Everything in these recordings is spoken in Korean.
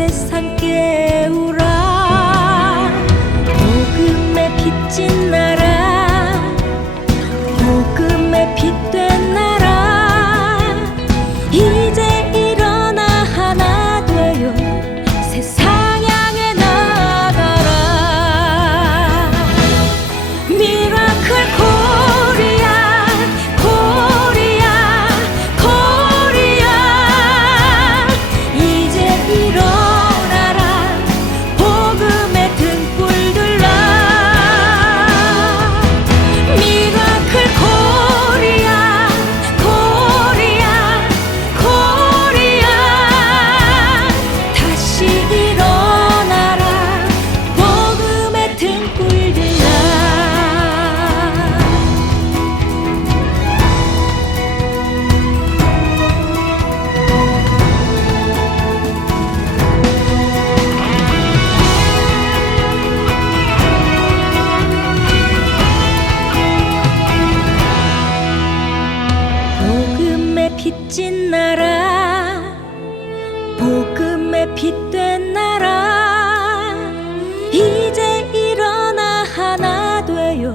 세상 깨우라. 복음의 빛진 나라, 복음의 빛된 나라, 이제 일어나 하나 되어 세상 향해 나가라. 미라클 코리아, 코리아, 코리아, 이제 일어나라. 복음의 등불 들라. 미라클 코리아, 코리아, 코리아, 다시 일어나라. 복음의 등불 들라. 복음의 빛진 나라, 복음의 빛된 나라, 이제 일어나 하나 되어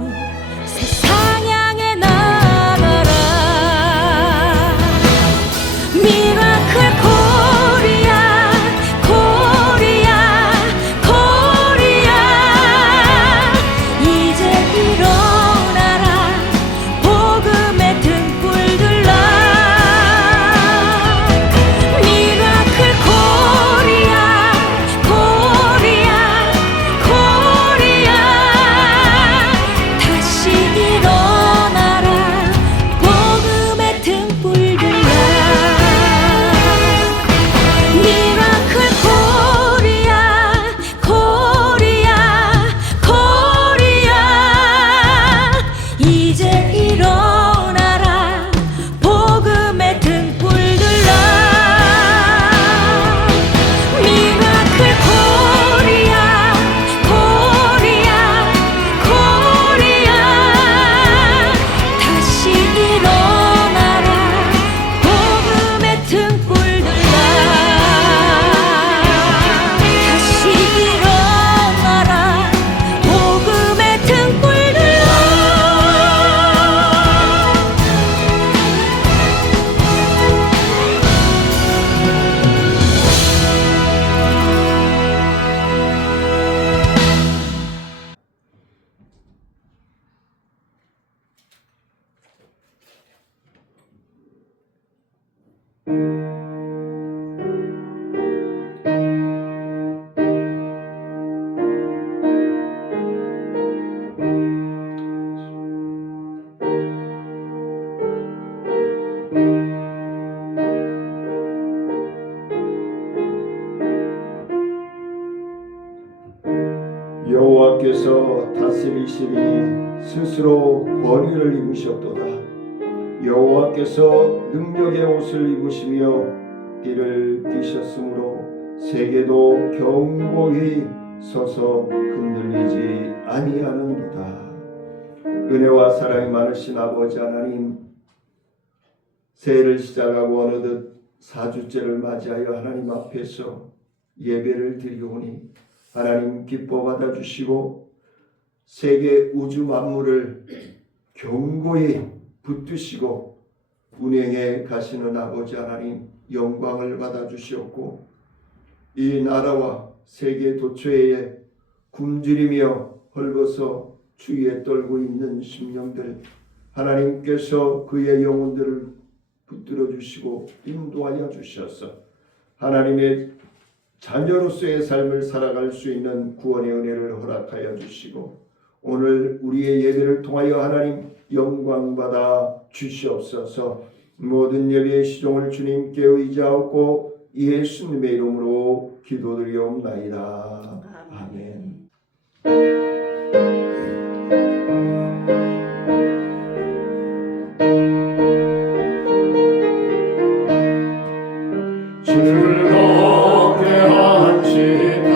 세상 향해 나가라. 미라클 코리아, 코리아, 코리아, 이제 일어나라. 복음의 등불 들라. 미라클 코리아, 코리아, 코리아, 다시 일어나라. 복음의 등불 들라. 미라클 코리아, 코리아, 코리아, 이제 일어나라. 복음의 등불 들라. 미라클 코리아, 코리아, 코리아, 다시 일어나라. 복음의 등불 들라. 다시 일어나라. 복음의 등불 들라. 여호와께서 다스리시니 스스로 권위를 입으셨도다. 여호와께서 능력의 옷을 입으시며 띠를 띠셨으므로 세계도 견고히 서서 흔들리지 아니하는도다. 은혜와 사랑이 많으신 아버지 하나님, 새해를 시작하고 어느덧 4주째를 맞이하여 하나님 앞에서 예배를 드리오니 하나님 기뻐 받아주시고 세계 우주 만물을 견고히 붙드시고 운행해 가시는 아버지 하나님 영광을 받아주시옵고, 이 나라와 세계 도처에 굶주리며 헐벗어 추위에 떨고 있는 심령들, 하나님께서 그의 영혼들을 붙들어 주시고 인도하여 주셔서 하나님의 자녀로서의 삶을 살아갈 수 있는 구원의 은혜를 허락하여 주시고, 오늘 우리의 예배를 통하여 하나님 영광받아 주시옵소서. 모든 예배의 시종을 주님께 의지하옵고 예수님의 이름으로 기도드리옵나이다. 아멘. 즐겁게 한식한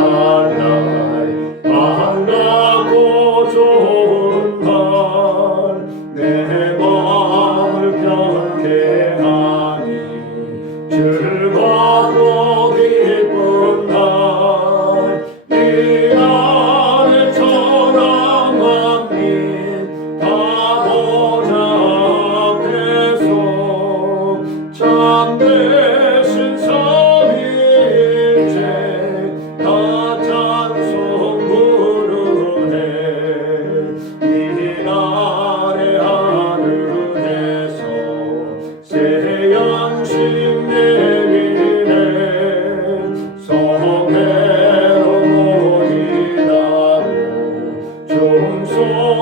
날, 반갑고 좋은 날, 내 마음을 편케 하니 즐겁고 기쁜 날.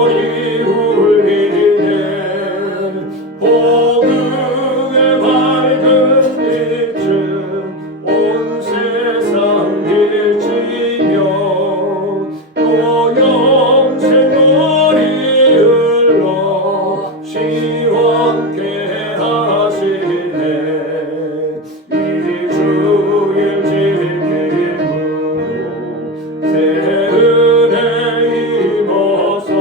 소리 울리네 복음의 밝은 빛은 온 세상 비치며 또 영생물이 흘러 시원케 하시네 이 주일 지킴으로 새 은혜 입어서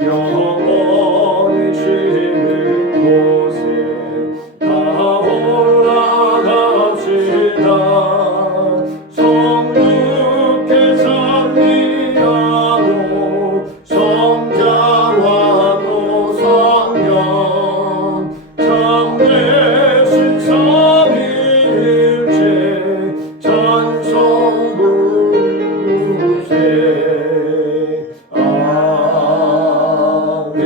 영원히 쉬는 곳에 다 올라갑시다 성육계 찬미하고 성자와 또 성령 참되신 삼위일체 찬송 부르세 아멘.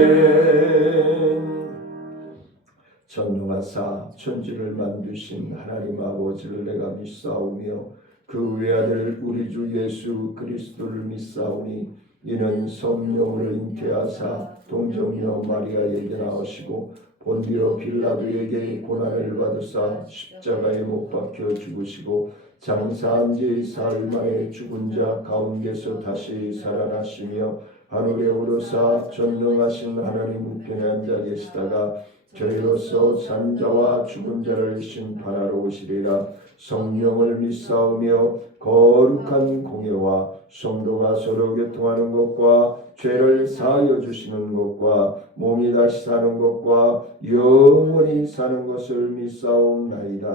전능하사 천지를 만드신 하나님 아버지를 내가 믿사오며 그 외아들 우리 주 예수 그리스도를 믿사오니 이는 성령을 잉태하사 동정녀 마리아에게 나오시고 본디오 빌라도에게 고난을 받으사 십자가에 못 박혀 죽으시고 장사한 지 사흘 만에 죽은 자 가운데서 다시 살아나시며 하늘에 오르사 전능하신 하나님 우편에 앉아 계시다가 저희로서 산자와 죽은 자를 심판하러 오시리라. 성령을 믿사오며 거룩한 공예와 성도가 서로 교통하는 것과 죄를 사하여 주시는 것과 몸이 다시 사는 것과 영원히 사는 것을 믿사옵나이다.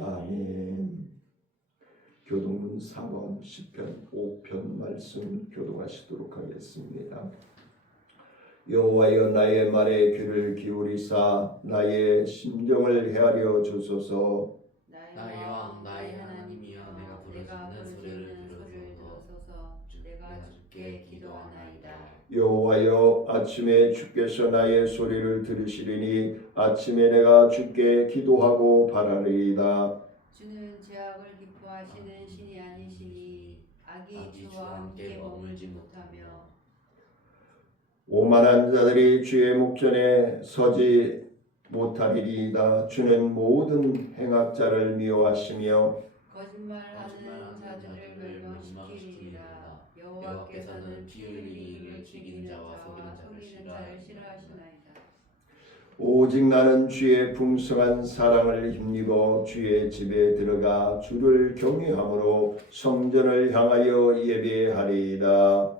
아멘. 교동문 4번 10편 5편 말씀 교동하시도록 하겠습니다. 여호와여 나의 말에 귀를 기울이사 나의 심정을 헤아려 주소서. 나의 왕 나의 하나님이여 내가 부르짖는 소리를 들어주소서. 내가 주께 기도하나이다. 여호와여 아침에 주께서 나의 소리를 들으시리니 아침에 내가 주께 기도하고 바라리이다. 주는 죄악을 기뻐하시는 신이 아니시니 악이 주와 함께 머물지 못하며 오만한 자들이 주의 목전에 서지 못하리이다. 주는 모든 행악자를 미워하시며 거짓말하는 자들을 멸망시키리이다. 여호와께서는 비의를 죽이는 자와 속이는 자를 싫어하시나이다. 오직 나는 주의 풍성한 사랑을 힘입어 주의 집에 들어가 주를 경외함으로 성전을 향하여 예배하리이다.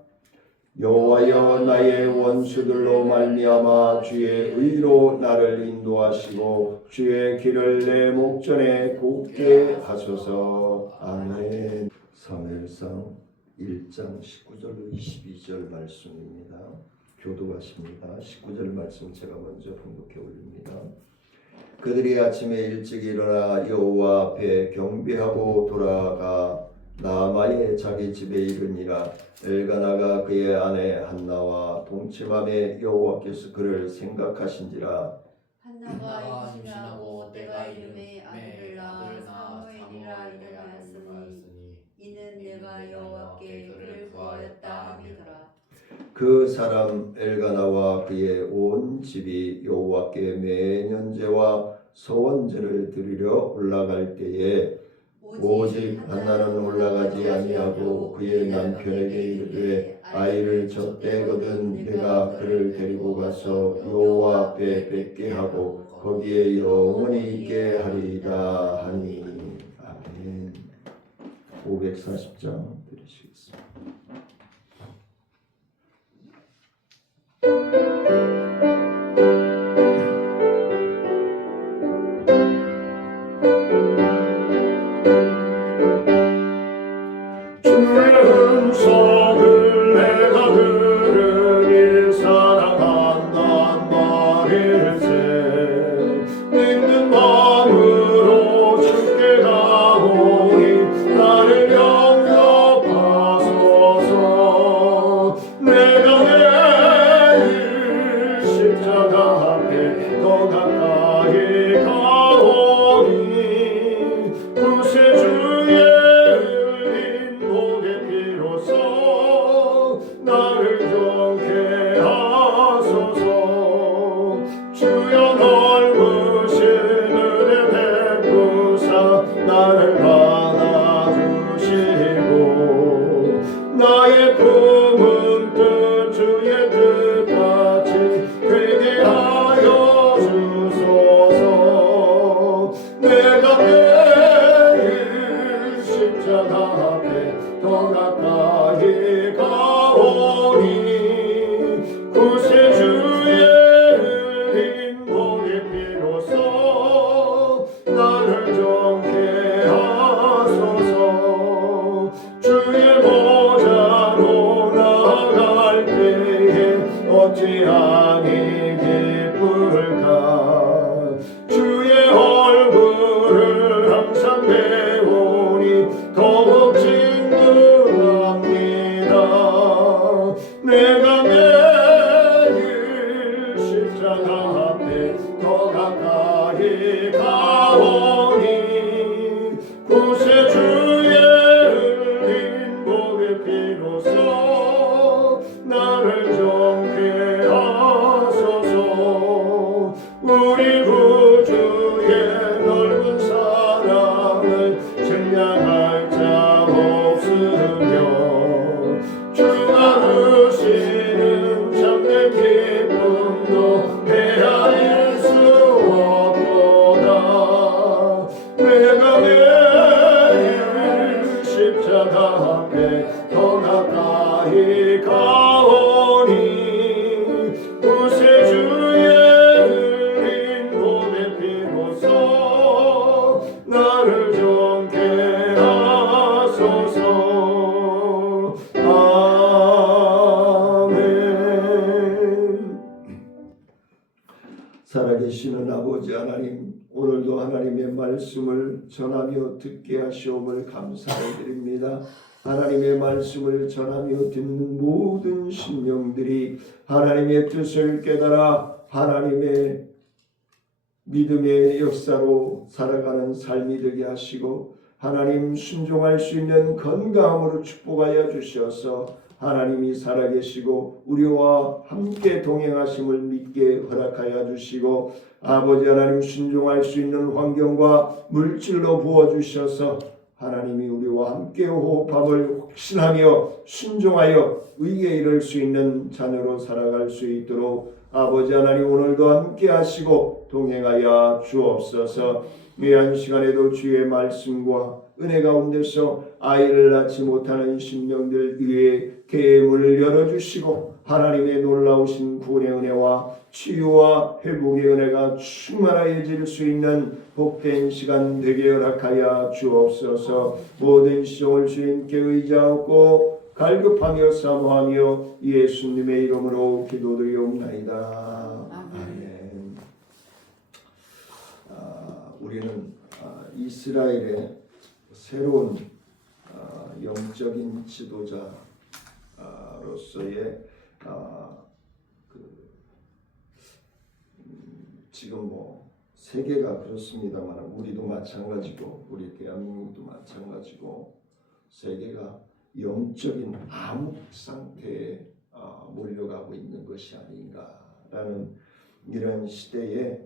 여호와여 나의 원수들로 말미암아 주의 의로 나를 인도하시고 주의 길을 내 목전에 곱게 하소서. 아멘. 사무엘상 1장 19절로 22절 말씀입니다. 교도하십니다. 19절 말씀 제가 먼저 봉독해 올립니다. 그들이 아침에 일찍 일어나 여호와 앞에 경배하고 돌아가 나마의 자기 집에 이르니라. 엘가나가 그의 아내 한나와 동침함에 여호와께서 그를 생각하신지라. 한나가 임신하고 때가 이름에 아들을 낳아 사무엘이라 이름하였으니 이는 내가 여호와께 그를 구하였다 함이더라. 그 사람 엘가나와 그의 온 집이 여호와께 매년제와 서원제를 드리려 올라갈 때에 오직 한나는 올라가지 아니하고 그의 남편에게 이르되 아이를 젖대거든 내가 그를 데리고 가서 여호와 앞에 뵙게 하고 거기에 영원히 있게 하리이다 하니. 아멘. 540장 드리시겠습니다. 음성을 내가 들으니 사랑한단 말일세 믿는 마음으로 주께 가오니 나를 영접하소서. 정케 하소서. 주여 넓으신 은혜 베푸사 나를 받아주시고 나의 품은 뜻 주의 뜻같이 되게 하여 주소서. 내가 매일 십자가 앞에 더 가까이 가오니 구세주의 흘린 목의 피로써 나를 정케 하소서. 주의 보좌로 나아갈 때에 어찌하니 기쁠까. 주의 얼굴을 항상 배우니 더욱 진급합니다. 내가 매일 십자가 앞에 더 가까이 가오니 구세주의 흘린 목의 피로써 나를 정케 하소서. 우리 구주의 넓은 사랑을 증량할 자 없으며 주가 주시는 참된 기쁨도 헤아릴 수 없도다. 내가 매일 십자가 앞에 더 가까이 가오니 구세주의 흘린 몸의 피로써 나를 정케 하소서. 아멘. 살아계시는 아버지 하나님, 오늘도 하나님의 말씀을 전하며 듣게 하시옵을 감사를 드립니다. 하나님의 말씀을 전하며 듣는 모든 심령들이 하나님의 뜻을 깨달아 하나님의 믿음의 역사로 살아가는 삶이 되게 하시고 하나님 순종할 수 있는 건강함으로 축복하여 주셔서 하나님이 살아계시고 우리와 함께 동행하심을 믿게 허락하여 주시고 아버지 하나님 순종할 수 있는 환경과 물질로 부어주셔서 하나님이 우리와 함께 호흡함을 확신하며 순종하여 의에 이를 수 있는 자녀로 살아갈 수 있도록 아버지 하나님 오늘도 함께 하시고 동행하여 주옵소서. 이 시간에도 주의 말씀과 은혜 가운데서 아이를 낳지 못하는 심령들 위에 계문을 열어주시고 하나님의 놀라우신 구원의 은혜와 치유와 회복의 은혜가 충만하여질 수 있는 복된 시간 되게 허락하여 주옵소서. 모든 시종을 주님께 의지하고 갈급하며 사모하며 예수님의 이름으로 기도드리옵나이다. 아멘. 우리는 이스라엘의 새로운 영적인 지도자로서의 지금 세계가 그렇습니다만 우리도 마찬가지고 우리 대한민국도 마찬가지고 세계가 영적인 암흑 상태에 몰려가고 있는 것이 아닌가라는 이런 시대에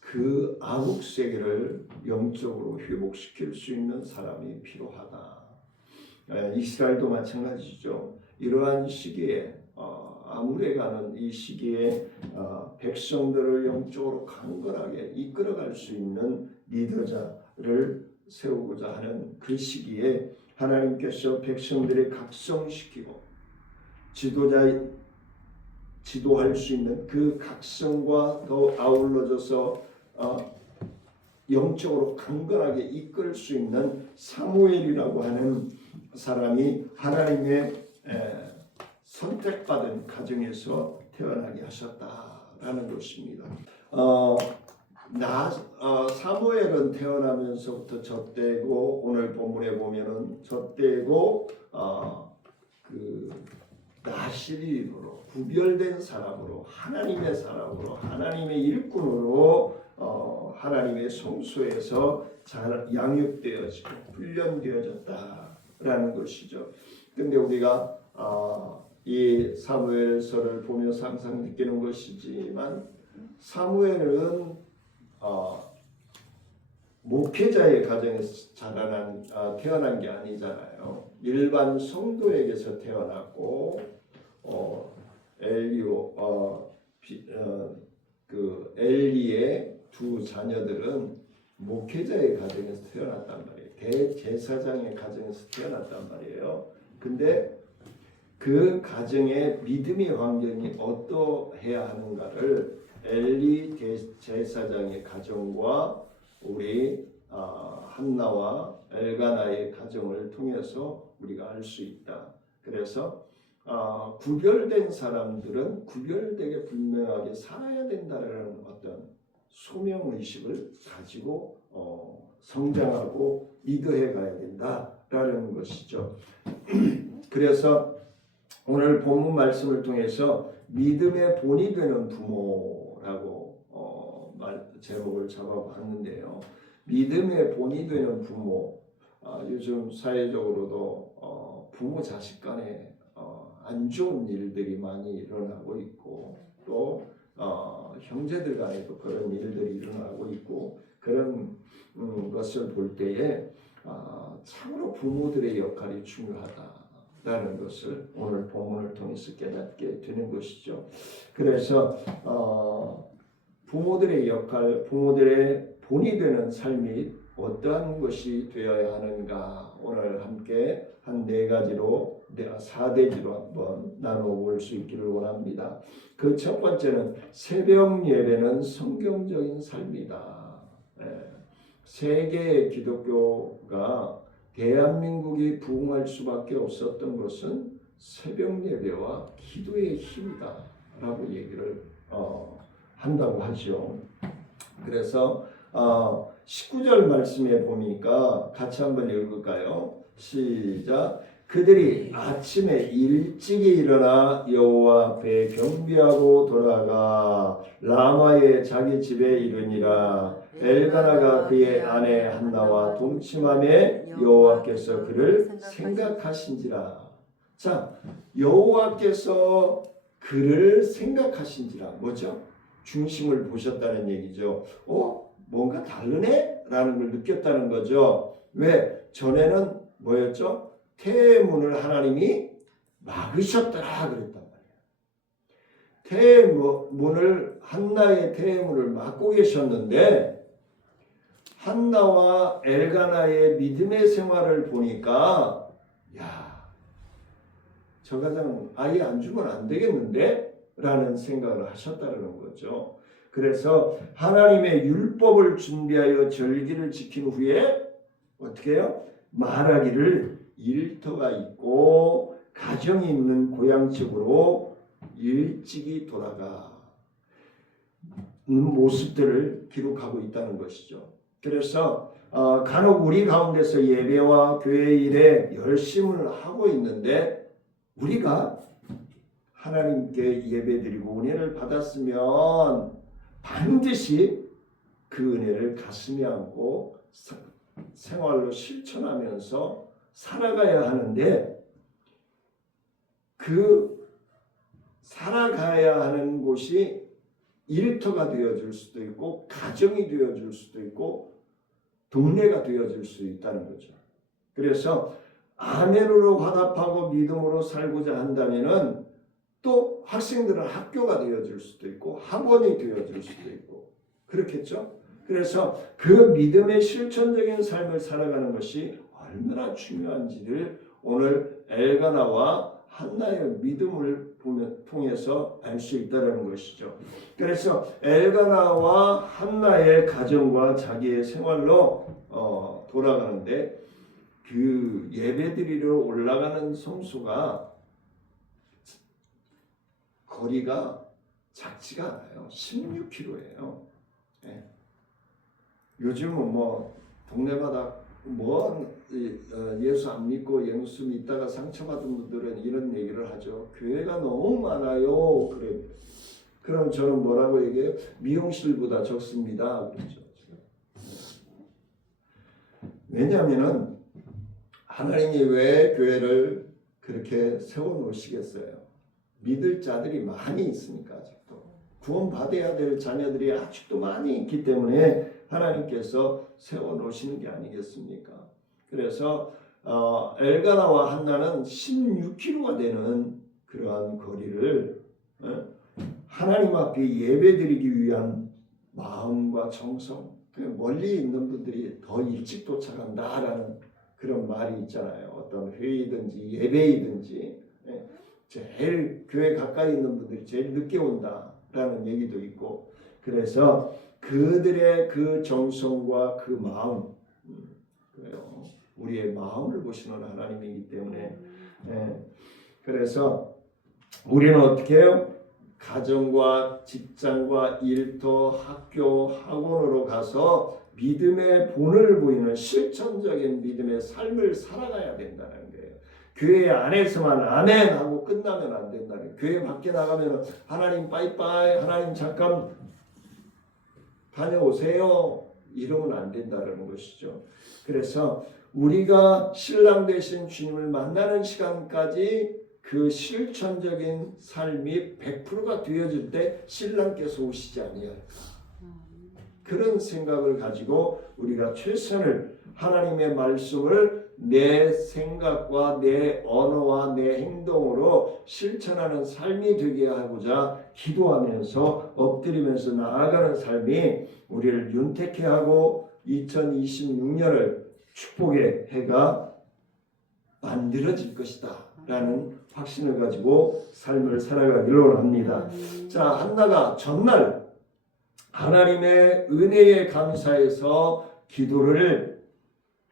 그 암흑 세계를 영적으로 회복시킬 수 있는 사람이 필요하다. 이스라엘도 마찬가지죠. 이러한 시기에 아무래가는 이 시기에 백성들을 영적으로 강건하게 이끌어갈 수 있는 리더자를 세우고자 하는 그 시기에 하나님께서 백성들을 각성시키고 지도할 수 있는 그 각성과 더 아울러져서 영적으로 강건하게 이끌 수 있는 사무엘이라고 하는 사람이 하나님의 선택받은 가정에서 태어나게 하셨다라는 것입니다. 사무엘은 태어나면서부터 젖되고 오늘 본문에 보면은 젖되고 그 나시린으로 구별된 사람으로 하나님의 사람으로 하나님의 일꾼으로 하나님의 성소에서 잘 양육되어지고 훈련되어졌다라는 것이죠. 근데 우리가 이 우리 사무엘서를 보면서 항상 느끼는 것이지만 사무엘은 목회자의 가정에서 태어난 게 아니잖아요. 일반 성도에게서 태어났고 엘리의 두 자녀들은 목회자의 가정에서 태어났단 말이에요. 대제사장의 가정에서 태어났단 말이에요. 근데 그 가정의 믿음의 환경이 어떠해야 하는가를 엘리 제사장의 가정과 우리 한나와 엘가나의 가정을 통해서 우리가 알 수 있다. 그래서 구별된 사람들은 구별되게 분명하게 살아야 된다는 어떤 소명의식을 가지고 성장하고 리더해 가야 된다라는 것이죠. 그래서 오늘 본문 말씀을 통해서 믿음의 본이 되는 부모라고 제목을 잡아봤는데요. 믿음의 본이 되는 부모. 요즘 사회적으로도 부모 자식 간에 안 좋은 일들이 많이 일어나고 있고 또 형제들 간에도 그런 일들이 일어나고 있고 그런 것을 볼 때에 참으로 부모들의 역할이 중요하다라는 것을 오늘 본문을 통해서 깨닫게 되는 것이죠. 그래서 부모들의 역할, 부모들의 본이 되는 삶이 어떠한 것이 되어야 하는가 오늘 함께 한 4가지로 4대지로 한번 나눠볼 수 있기를 원합니다. 그 첫 번째는 새벽 예배는 성경적인 삶이다. 세계의 기독교가 대한민국이 부흥할 수밖에 없었던 것은 새벽 예배와 기도의 힘이다 라고 얘기를 한다고 하죠. 그래서 19절 말씀에 보니까 같이 한번 읽을까요? 시작. 그들이 아침에 일찍이 일어나 여호와 앞에 경배하고 돌아가 라마의 자기 집에 이르니라. 엘가나가 그의 아내 한나와 동침함에 여호와께서 그를 생각하신지라. 자, 여호와께서 그를 생각하신지라. 뭐죠? 중심을 보셨다는 얘기죠. 뭔가 다르네? 라는 걸 느꼈다는 거죠. 왜? 전에는 뭐였죠? 태문을 하나님이 막으셨더라 그랬단 말이에요. 한나의 태문을 막고 계셨는데 한나와 엘가나의 믿음의 생활을 보니까 저 가정은 아예 안 주면 안 되겠는데? 라는 생각을 하셨다는 거죠. 그래서 하나님의 율법을 준비하여 절기를 지킨 후에 어떻게 해요? 말하기를 일터가 있고 가정이 있는 고향집으로 일찍이 돌아가 모습들을 기록하고 있다는 것이죠. 그래서 간혹 우리 가운데서 예배와 교회 일에 열심을 하고 있는데 우리가 하나님께 예배드리고 은혜를 받았으면 반드시 그 은혜를 가슴에 안고 생활로 실천하면서 살아가야 하는데 그 살아가야 하는 곳이 일터가 되어줄 수도 있고 가정이 되어줄 수도 있고 동네가 되어줄 수 있다는 거죠. 그래서 아멘으로 화답하고 믿음으로 살고자 한다면은 또 학생들은 학교가 되어줄 수도 있고 학원이 되어줄 수도 있고 그렇겠죠. 그래서 그 믿음의 실천적인 삶을 살아가는 것이 얼마나 중요한지를 오늘 엘가나와 한나의 믿음을 통해서 알 수 있다는 것이죠. 그래서 엘가나와 한나의 가정과 자기의 생활로 돌아가는데 그 예배드리러 올라가는 성수가 거리가 작지가 않아요. 16km예요. 네. 요즘은 뭐 동네마다 예수 안 믿고 예수 믿다가 상처받은 분들은 이런 얘기를 하죠. 교회가 너무 많아요. 그래. 그럼 저는 뭐라고 얘기해요? 미용실보다 적습니다. 그렇죠. 왜냐하면은 하나님이 왜 교회를 그렇게 세워 놓으시겠어요? 믿을 자들이 많이 있으니까 아직도 구원받아야 될 자녀들이 아직도 많이 있기 때문에 하나님께서 세워놓으시는 게 아니겠습니까? 그래서 엘가나와 한나는 16km가 되는 그러한 거리를 하나님 앞에 예배드리기 위한 마음과 정성, 멀리 있는 분들이 더 일찍 도착한다라는 그런 말이 있잖아요. 어떤 회의든지 예배이든지 제일 교회 가까이 있는 분들이 제일 늦게 온다라는 얘기도 있고, 그래서 그들의 그 정성과 그 마음, 그래요. 우리의 마음을 보시는 하나님이기 때문에 그래서 우리는 어떻게 해요? 가정과 직장과 일터, 학교, 학원으로 가서 믿음의 본을 보이는 실천적인 믿음의 삶을 살아가야 된다는 거예요. 교회 안에서만 아멘 하고 끝나면 안 된다는 거예요. 교회 밖에 나가면 하나님 빠이빠이, 하나님 잠깐 다녀오세요 이러면 안 된다는 것이죠. 그래서 우리가 신랑 되신 주님을 만나는 시간까지 그 실천적인 삶이 100%가 되어질 때 신랑께서 오시지 아니할까, 그런 생각을 가지고 우리가 최선을, 하나님의 말씀을 내 생각과 내 언어와 내 행동으로 실천하는 삶이 되게 하고자 기도하면서 엎드리면서 나아가는 삶이 우리를 윤택해 하고 2026년을 축복의 해가 만들어질 것이다 라는 확신을 가지고 삶을 살아가기를 원합니다. 자, 한나가 전날 하나님의 은혜에 감사해서 기도를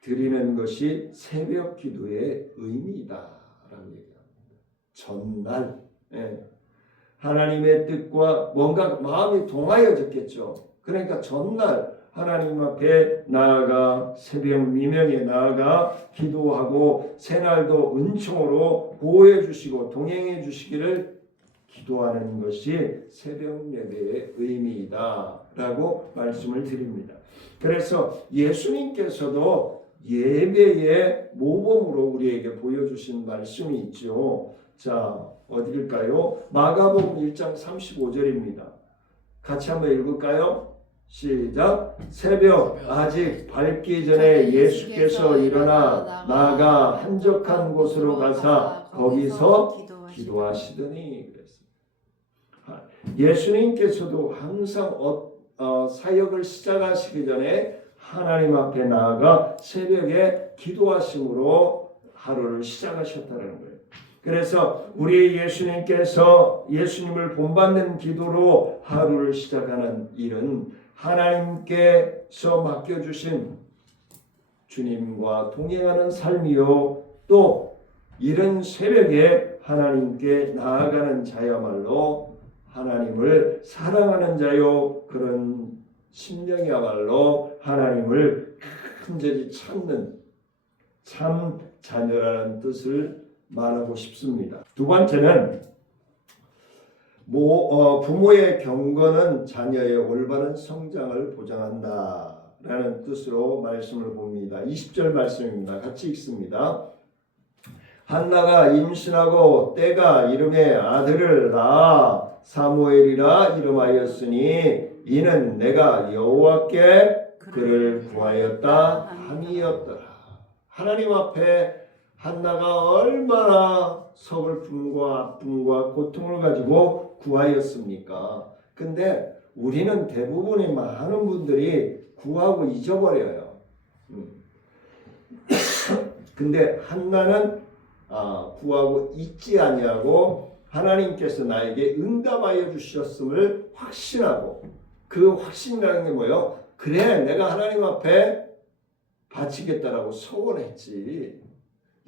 드리는 것이 새벽 기도의 의미이다라고 얘기합니다. 전날 하나님의 뜻과 뭔가 마음이 동하여졌겠죠. 그러니까 전날 하나님 앞에 나아가 새벽 미명에 나아가 기도하고 새날도 은총으로 보호해 주시고 동행해 주시기를 기도하는 것이 새벽 예배의 의미이다라고 말씀을 드립니다. 그래서 예수님께서도 예배의 모범으로 우리에게 보여주신 말씀이 있죠. 자, 어디일까요? 마가복음 1장 35절입니다. 같이 한번 읽을까요? 시작. 새벽 아직 밝기 전에 예수께서 일어나 나아가 한적한 곳으로 가사 거기서 기도하시더니 그랬습니다. 예수님께서도 항상 사역을 시작하시기 전에 하나님 앞에 나아가 새벽에 기도하심으로 하루를 시작하셨다는 거예요. 그래서 우리 예수님께서 예수님을 본받는 기도로 하루를 시작하는 일은 하나님께서 맡겨주신 주님과 동행하는 삶이요, 또 이런 새벽에 하나님께 나아가는 자야말로 하나님을 사랑하는 자요, 그런 심령이야말로 하나님을 간절히 찾는 참 자녀라는 뜻을 말하고 싶습니다. 두 번째는 부모의 경건은 자녀의 올바른 성장을 보장한다 라는 뜻으로 말씀을 봅니다. 20절 말씀입니다. 같이 읽습니다. 한나가 임신하고 때가 이름에 아들을 낳아 사무엘이라 이름하였으니 이는 내가 여호와께 그를 구하였다 함이었더라. 하나님 앞에 한나가 얼마나 서글픔과 아픔과 고통을 가지고 구하였습니까? 근데 우리는 대부분의 많은 분들이 구하고 잊어버려요. 근데 한나는 구하고 잊지 아니하고 하나님께서 나에게 응답하여 주셨음을 확신하고, 그 확신이라는 게 뭐예요? 그래, 내가 하나님 앞에 바치겠다라고 소원했지,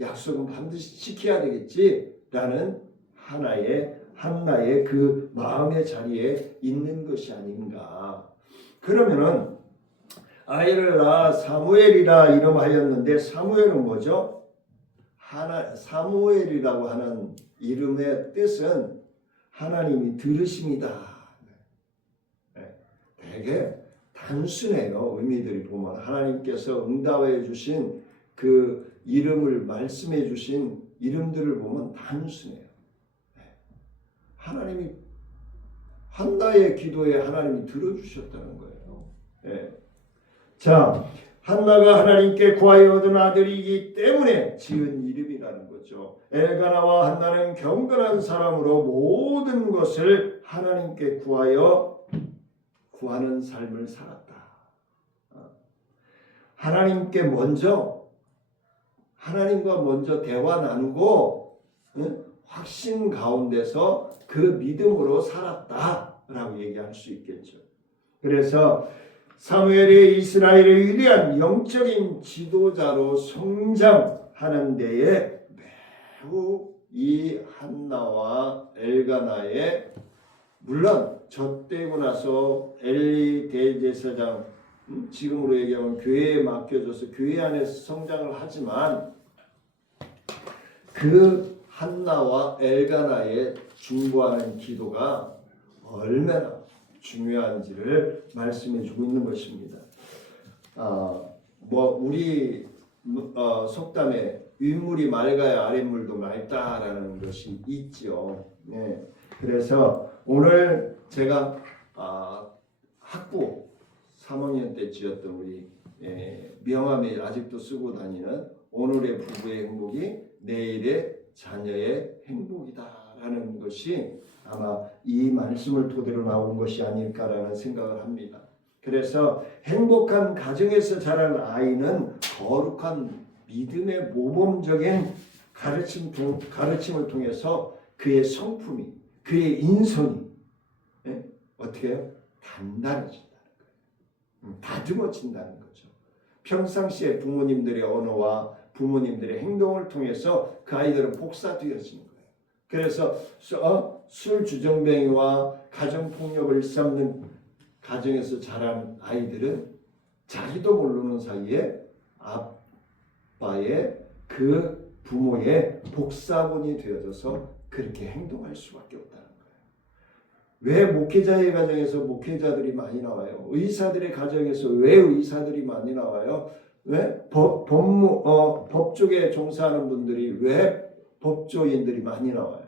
약속은 반드시 지켜야 되겠지 라는 한나의 그 마음의 자리에 있는 것이 아닌가. 그러면은 아이를 낳아 사무엘이라 이름하였는데, 사무엘은 뭐죠? 사무엘이라고 하는 이름의 뜻은 하나님이 들으심이다. 되게 단순해요. 의미들이 보면 하나님께서 응답해 주신 그 이름을 말씀해 주신 이름들을 보면 단순해요. 하나님이 한나의 기도에 하나님이 들어주셨다는 거예요. 예. 자, 한나가 하나님께 구하여 얻은 아들이기 때문에 지은 이름이라는 거죠. 엘가나와 한나는 경건한 사람으로 모든 것을 하나님께 구하는 삶을 살았다. 하나님과 먼저 대화 나누고 확신 가운데서 그 믿음으로 살았다라고 얘기할 수 있겠죠. 그래서 사무엘이 이스라엘의 위대한 영적인 지도자로 성장하는 데에 매우 이 한나와 엘가나의, 물론 젖되고 나서 엘리 대제사장, 지금으로 얘기하면 교회에 맡겨져서 교회 안에서 성장을 하지만 그 한나와 엘가나의 중보하는 기도가 얼마나 중요한지를 말씀해 주고 있는 것입니다. 우리 속담에 윗물이 맑아야 아랫물도 맑다라는 것이 있죠. 네. 그래서 오늘 제가 학부 3학년 때 지었던 우리 명함에 아직도 쓰고 다니는 오늘의 부부의 행복이 내일의 자녀의 행복이다라는 것이 아마 이 말씀을 토대로 나온 것이 아닐까라는 생각을 합니다. 그래서 행복한 가정에서 자란 아이는 거룩한 믿음의 모범적인 가르침을 통해서 그의 성품이, 그의 인성이 어떻게 해요? 단단해진다는 거예요. 다듬어진다는 거죠. 평상시에 부모님들의 언어와 부모님들의 행동을 통해서 그 아이들은 복사되어지는 거예요. 그래서 술 주정뱅이와 가정폭력을 일삼는 가정에서 자란 아이들은 자기도 모르는 사이에 아빠의 그 부모의 복사본이 되어져서 그렇게 행동할 수밖에 없다는 거예요. 왜 목회자의 가정에서 목회자들이 많이 나와요? 의사들의 가정에서 왜 의사들이 많이 나와요? 왜 법 쪽에 종사하는 분들이 왜 법조인들이 많이 나와요?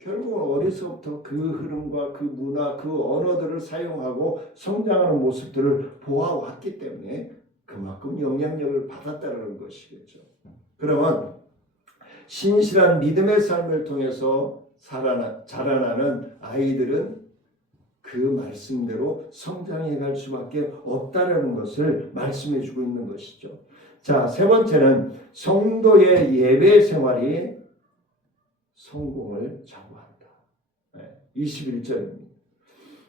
결국은 어려서부터 그 흐름과 그 문화, 그 언어들을 사용하고 성장하는 모습들을 보아왔기 때문에 그만큼 영향력을 받았다는 것이겠죠. 그러면 신실한 믿음의 삶을 통해서 자라나는 아이들은 그 말씀대로 성장해 갈 수밖에 없다는 것을 말씀해 주고 있는 것이죠. 자, 세 번째는 성도의 예배 생활이 성공을 자구한다. 21절입니다.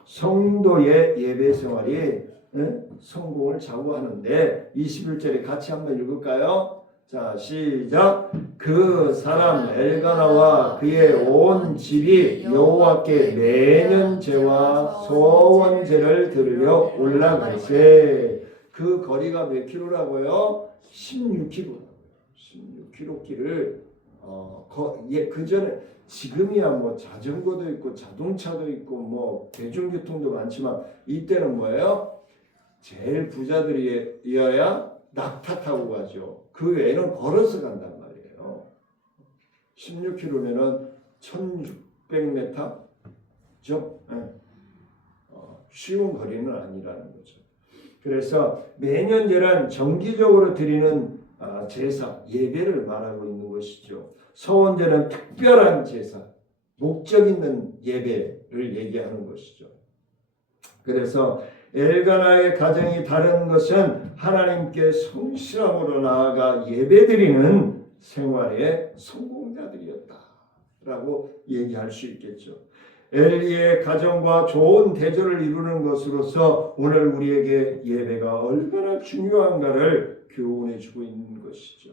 성도의 예배 생활이 성공을 자구하는데 21절에 같이 한번 읽을까요? 자, 시작. 그 사람 엘가나와 그의 온 집이 여호와께 매년 제와 소원제를 드리려 올라갈세. 그 거리가 몇 킬로라고요? 16km. 16km 길을 그 전에 지금이야 뭐 자전거도 있고 자동차도 있고 뭐 대중교통도 많지만 이때는 뭐예요? 제일 부자들이어야 낙타 타고 가죠. 그 외에는 걸어서 간단 말이에요. 16km면은 1600m죠? 쉬운 거리는 아니라는 거죠. 그래서 매년제란 정기적으로 드리는 제사, 예배를 말하고 있는 것이죠. 서원제는 특별한 제사, 목적 있는 예배를 얘기하는 것이죠. 그래서 엘가나의 가정이 다른 것은 하나님께 성실함으로 나아가 예배드리는 생활의 성공자들이었다라고 얘기할 수 있겠죠. 엘리의 가정과 좋은 대조를 이루는 것으로서 오늘 우리에게 예배가 얼마나 중요한가를 교훈해 주고 있는 것이죠.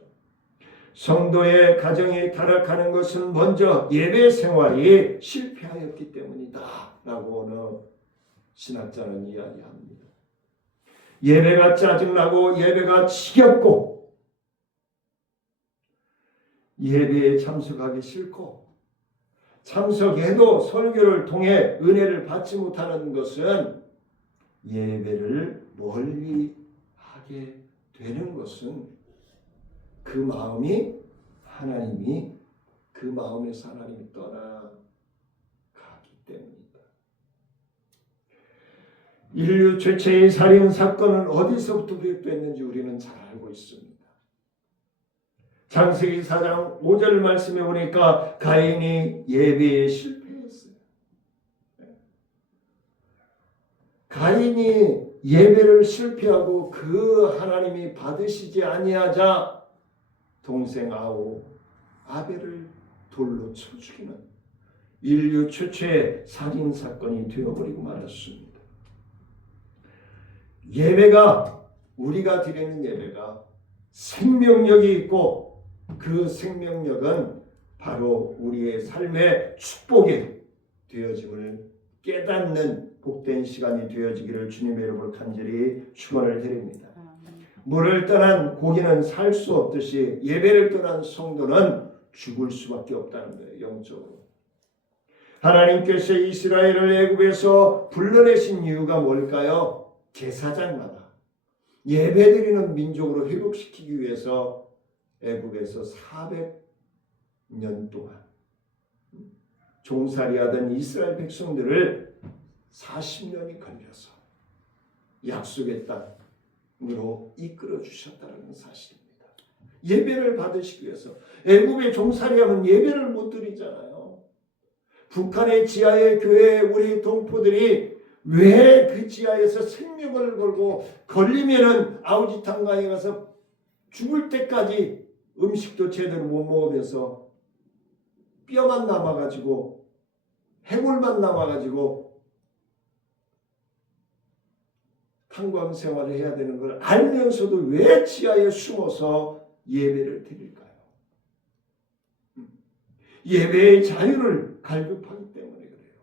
성도의 가정이 타락하는 것은 먼저 예배 생활이 실패하였기 때문이다 라고 신학자는 이야기합니다. 예배가 짜증나고 예배가 지겹고 예배에 참석하기 싫고 참석해도 설교를 통해 은혜를 받지 못하는 것은 예배를 멀리 하게 되는 것은 그 마음이 그 마음에서 하나님이 떠나가기 인류 최초의 살인 사건은 어디서부터 비롯됐는지 우리는 잘 알고 있습니다. 창세기 4장 5절 말씀에 보니까 가인이 예배에 실패했어요. 가인이 예배를 실패하고 그 하나님이 받으시지 아니하자 동생 아벨을 돌로 쳐 죽이는 인류 최초의 살인 사건이 되어버리고 말았습니다. 예배가, 우리가 드리는 예배가 생명력이 있고 그 생명력은 바로 우리의 삶의 축복이 되어짐을 깨닫는 복된 시간이 되어지기를 주님의 이름으로 간절히 축원을 드립니다. 물을 떠난 고기는 살 수 없듯이 예배를 떠난 성도는 죽을 수밖에 없다는 거예요. 영적으로. 하나님께서 이스라엘을 애굽에서 불러내신 이유가 뭘까요? 제사장마다 예배드리는 민족으로 회복시키기 위해서 애굽에서 400년 동안 종살이하던 이스라엘 백성들을 40년이 걸려서 약속의 땅으로 이끌어 주셨다는 사실입니다. 예배를 받으시기 위해서. 애굽에 종살이하면 예배를 못 드리잖아요. 북한의 지하의 교회 우리 동포들이 왜 그 지하에서 생명을 걸고 걸리면은 아우지탕가에 가서 죽을 때까지 음식도 제대로 못 먹으면서 뼈만 남아가지고 해골만 남아가지고 탄광 생활을 해야 되는 걸 알면서도 왜 지하에 숨어서 예배를 드릴까요? 예배의 자유를 갈급하기 때문에 그래요.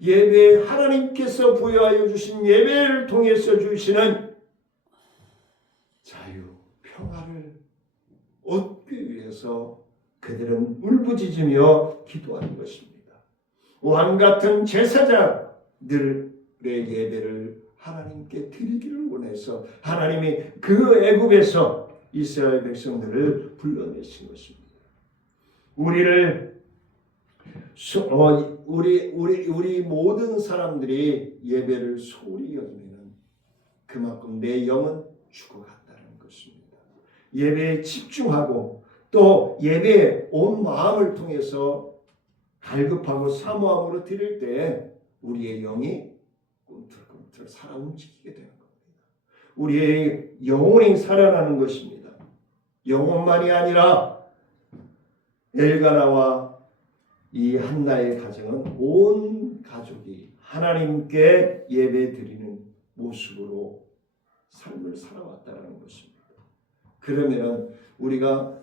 예배에 하나님께서 부여하여 주신 예배를 통해서 주시는 자유, 평화를 얻기 위해서 그들은 울부짖으며 기도하는 것입니다. 왕같은 제사장들의 예배를 하나님께 드리기를 원해서 하나님이 그 애굽에서 이스라엘 백성들을 불러내신 것입니다. 우리 모든 사람들이 예배를 소홀히 여기면 그만큼 내 영은 죽어간다는 것입니다. 예배에 집중하고 또 예배에 온 마음을 통해서 갈급하고 사모함으로 드릴 때 우리의 영이 꿈틀꿈틀 살아 움직이게 되는 겁니다. 우리의 영혼이 살아나는 것입니다. 영혼만이 아니라 엘가나와 이 한나의 가정은 온 가족이 하나님께 예배 드리는 모습으로 삶을 살아왔다는 것입니다. 그러면은 우리가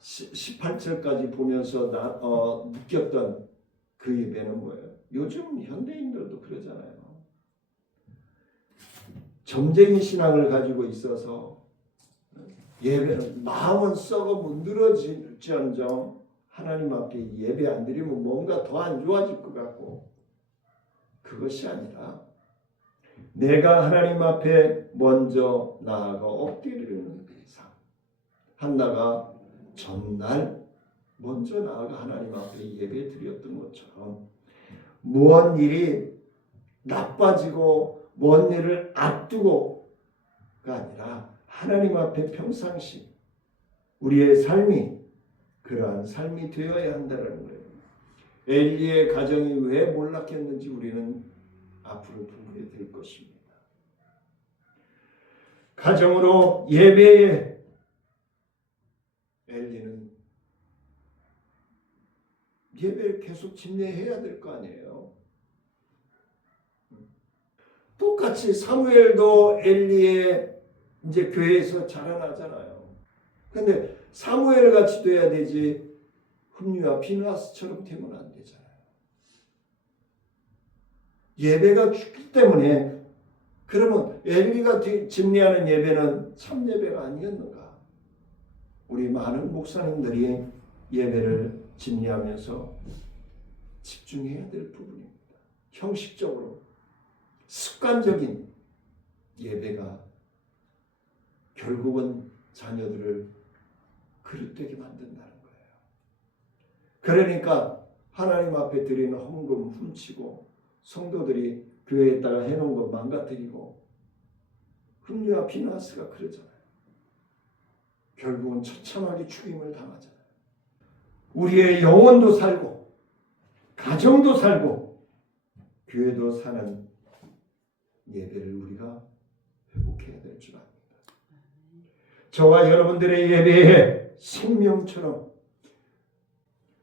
18절까지 보면서 느꼈던 그 예배는 뭐예요? 요즘 현대인들도 그러잖아요. 점쟁이 신앙을 가지고 있어서 예배는 마음은 썩어 문드러질지언정 하나님 앞에 예배 안 드리면 뭔가 더 안 좋아질 것 같고, 그것이 아니라 내가 하나님 앞에 먼저 나아가 엎드리는 이상, 한나가 전날 먼저 나아가 하나님 앞에 예배 드렸던 것처럼 무언 일이 나빠지고 무언 일을 앞두고가 아니라 하나님 앞에 평상시 우리의 삶이 그러한 삶이 되어야 한다는 거예요. 엘리의 가정이 왜 몰락했는지 우리는 앞으로 보게 될 것입니다. 가정으로 예배에 엘리는 예배를 계속 집례해야 될 거 아니에요. 똑같이 사무엘도 엘리의 이제 교회에서 자라나잖아요. 근데 사무엘 같이 돼야 되지 흠류와 비누아스처럼 되면 안 되잖아요. 예배가 죽기 때문에, 그러면 엘리가 집례하는 예배는 참 예배가 아니었는가? 우리 많은 목사님들이 예배를 집례하면서 집중해야 될 부분입니다. 형식적으로 습관적인 예배가 결국은 자녀들을 그릇되게 만든다는 거예요. 그러니까 하나님 앞에 드리는 헌금 훔치고 성도들이 교회에다가 해놓은 거 망가뜨리고 흠리와 비나스가 그러잖아요. 결국은 처참하게 죽임을 당하잖아요. 우리의 영혼도 살고 가정도 살고 교회도 사는 예배를 우리가 회복해야 될 줄 압니다. 저와 여러분들의 예배의 생명처럼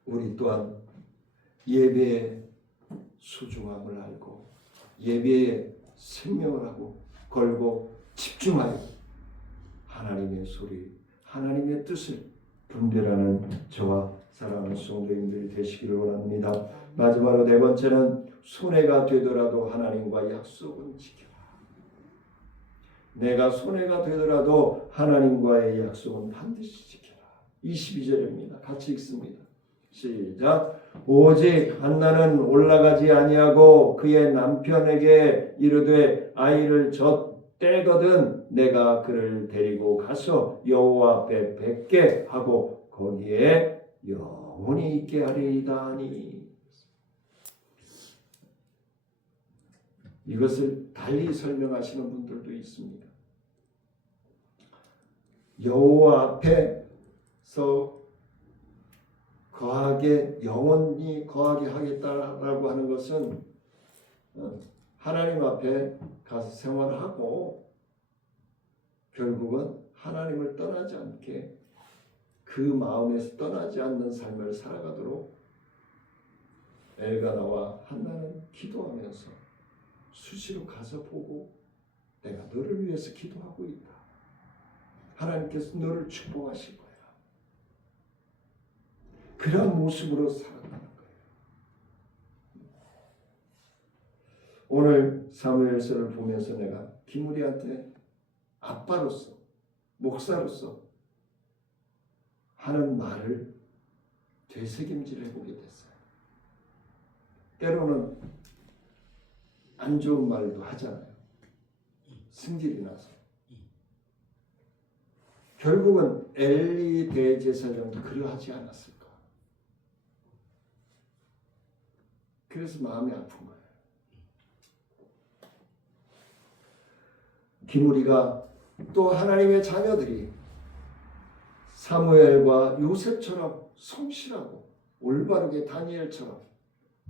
우리 또한 예배의 소중함을 알고 예배에 생명을 하고 걸고 집중하여 하나님의 소리, 하나님의 뜻을 분별하는 저와 사랑하는 성도님들이 되시기를 원합니다. 마지막으로 네 번째는 손해가 되더라도 하나님과 약속은 지켜라. 내가 손해가 되더라도 하나님과의 약속은 반드시 지켜라. 22절입니다. 같이 읽습니다. 시작. 오직 한나는 올라가지 아니하고 그의 남편에게 이르되 아이를 젖대거든 내가 그를 데리고 가서 여호와 앞에 뵙게 하고 거기에 영원히 있게 하리이다 하니. 이것을 달리 설명하시는 분들도 있습니다. 여호와 앞에서 거하게 영원히 거하게 하겠다라고 하는 것은 하나님 앞에 가서 생활하고 결국은 하나님을 떠나지 않게 그 마음에서 떠나지 않는 삶을 살아가도록 엘가나와 한나는 기도하면서 수시로 가서 보고 내가 너를 위해서 기도하고 있다. 하나님께서 너를 축복하실 거야. 그런 모습으로 살아가는 거예요. 오늘 사무엘서를 보면서 내가 기므리한테 아빠로서 목사로서 하는 말을 되새김질 해보게 됐어요. 때로는 안 좋은 말도 하잖아요. 승질이 나서. 결국은 엘리 대제사장도 그러하지 않았을까? 그래서 마음이 아픈 거예요. 기므리가 또 하나님의 자녀들이 사무엘과 요셉처럼 성실하고 올바르게 다니엘처럼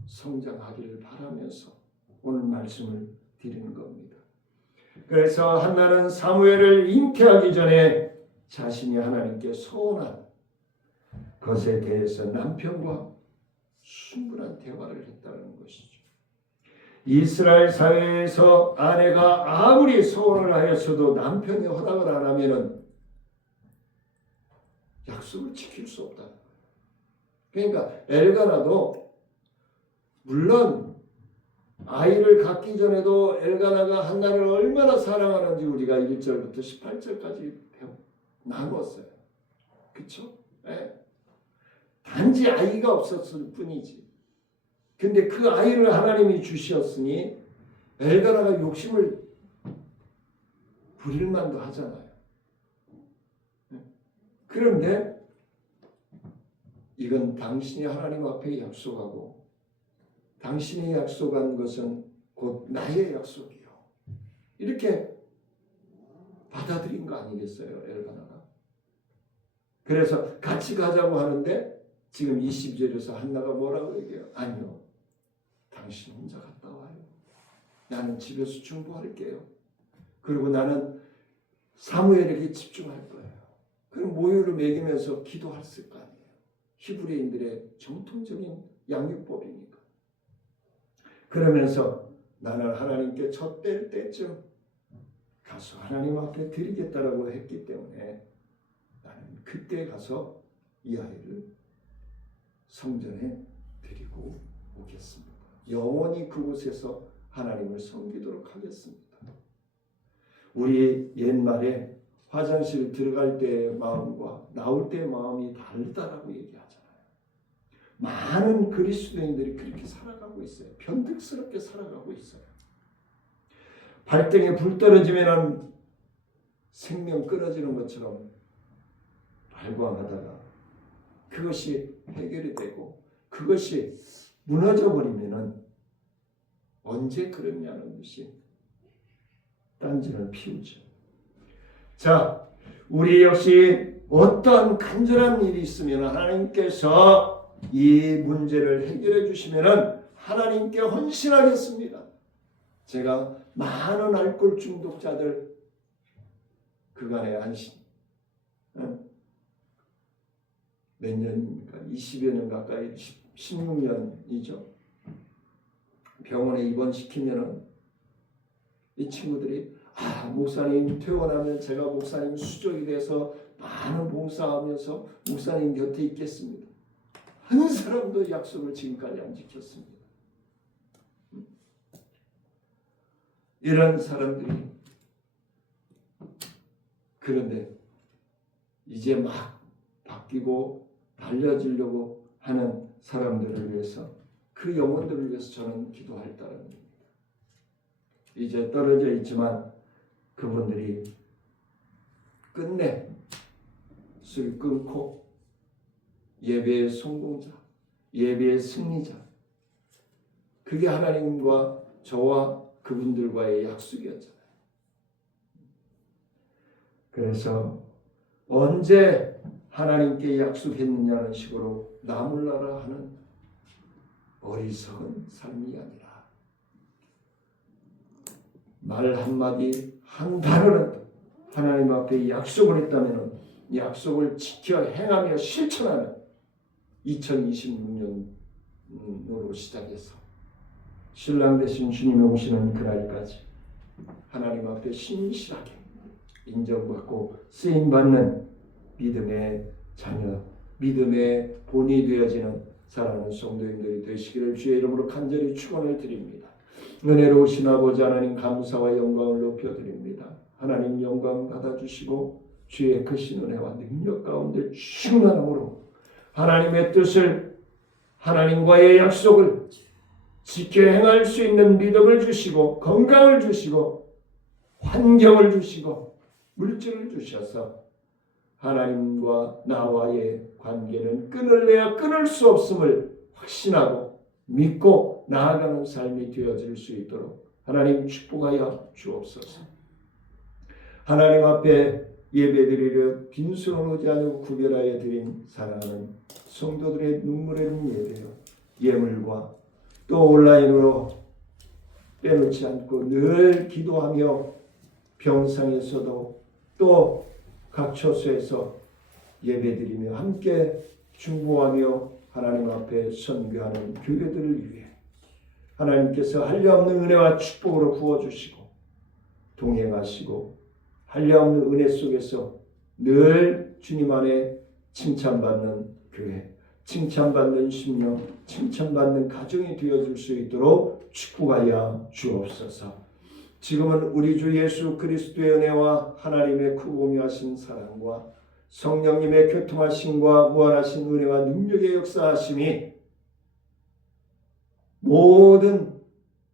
성장하기를 바라면서 오늘 말씀을 드리는 겁니다. 그래서 한나는 사무엘을 잉태하기 전에 자신이 하나님께 소원한 것에 대해서 남편과 충분한 대화를 했다는 것이죠. 이스라엘 사회에서 아내가 아무리 소원을 하였어도 남편이 허락을 안 하면은 약속을 지킬 수 없다. 그러니까 엘가나도 물론 아이를 갖기 전에도 엘가나가 한나를 얼마나 사랑하는지 우리가 1절부터 18절까지 나누었어요. 그렇죠? 네. 단지 아이가 없었을 뿐이지. 근데 그 아이를 하나님이 주셨으니 엘가나가 욕심을 부릴 만도 하잖아요. 그런데 이건 당신이 하나님 앞에 약속하고 당신이 약속한 것은 곧 나의 약속이요. 이렇게 받아들인 거 아니겠어요, 엘가나가? 그래서 같이 가자고 하는데 지금 20절에서 한나가 뭐라고 얘기해요? 아니요. 당신 혼자 갔다 와요. 나는 집에서 중보할게요. 그리고 나는 사무엘에게 집중할 거예요. 그럼 모유를 먹이면서 기도했을 거 아니에요. 히브리인들의 정통적인 양육법이니까. 그러면서 나는 하나님께 젖될 때쯤 가서 하나님 앞에 드리겠다라고 했기 때문에 나는 그때 가서 이 아이를 성전에 드리고 오겠습니다. 영원히 그곳에서 하나님을 섬기도록 하겠습니다. 우리 옛말에 화장실 들어갈 때의 마음과 나올 때의 마음이 다르다라고 얘기하잖아요. 많은 그리스도인들이 그렇게 살아가고 있어요. 변덕스럽게 살아가고 있어요. 발등에 불 떨어지면 생명 끊어지는 것처럼 발광하다가 그것이 해결이 되고 그것이 무너져 버리면은 언제 그랬냐는 듯이 딴지를 피우죠. 자, 우리 역시 어떤 간절한 일이 있으면 하나님께서 이 문제를 해결해 주시면 하나님께 헌신하겠습니다. 제가 많은 알코올 중독자들 그간에 한 몇 년입니까? 20여 년 가까이 16년이죠. 병원에 입원시키면은 이 친구들이 목사님 퇴원하면 제가 목사님 수족이 돼서 많은 봉사하면서 목사님 곁에 있겠습니다. 한 사람도 약속을 지금까지 안 지켰습니다. 이런 사람들이 그런데 이제 막 바뀌고 달라지려고 하는 사람들을 위해서 그 영혼들을 위해서 저는 기도할 따름입니다. 이제 떨어져 있지만 그분들이 끝내 술 끊고 예배의 성공자, 예배의 승리자, 그게 하나님과 저와 그분들과의 약속이었잖아요. 그래서 언제 하나님께 약속했느냐는 식으로 나몰라라 하는 어리석은 삶이 아니라 말 한마디 한 단어는 하나님 앞에 약속을 했다면 약속을 지켜 행하며 실천하는 2026년으로 시작해서 신랑 되신 주님이 오시는 그날까지 하나님 앞에 신실하게 인정받고 쓰임받는 믿음의 자녀, 믿음의 본이 되어지는 사랑하는 성도님들이 되시기를 주의 이름으로 간절히 축원을 드립니다. 은혜로우신 아버지 하나님 감사와 영광을 높여드립니다. 하나님 영광 받아주시고 주의 크신 은혜와 능력 가운데 충만함으로 하나님의 뜻을, 하나님과의 약속을 지켜 행할 수 있는 믿음을 주시고 건강을 주시고 환경을 주시고 물질을 주셔서 하나님과 나와의 관계는 끊을래야 끊을 수 없음을 확신하고 믿고 나아가는 삶이 되어질 수 있도록 하나님 축복하여 주옵소서. 하나님 앞에 예배드리려 빈손으로 오지 않고 구별하여 드린 사랑하는 성도들의 눈물의 예배요, 예물과 또 온라인으로 빼놓지 않고 늘 기도하며 병상에서도 또 각 처소에서 예배드리며 함께 중보하며 하나님 앞에 선교하는 교회들을 위해 하나님께서 한량없는 은혜와 축복으로 부어주시고 동행하시고 한량없는 은혜 속에서 늘 주님 안에 칭찬받는 교회, 칭찬받는 심령, 칭찬받는 가정이 되어줄 수 있도록 축복하여 주옵소서. 지금은 우리 주 예수 그리스도의 은혜와 하나님의 크고미하신 사랑과 성령님의 교통하심과 무한하신 은혜와 능력의 역사하심이 모든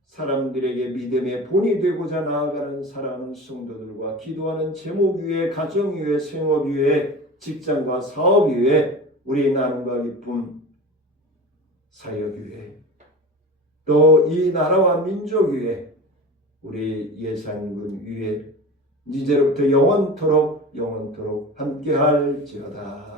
사람들에게 믿음의 본이 되고자 나아가는 사랑하는 성도들과 기도하는 제목 위에, 가정 위에, 생업 위에, 직장과 사업 위에, 우리 나눔과 기쁨 사역 위에, 또 이 나라와 민족 위에, 우리 예산군 위에 이제로부터 영원토록 함께할지어다.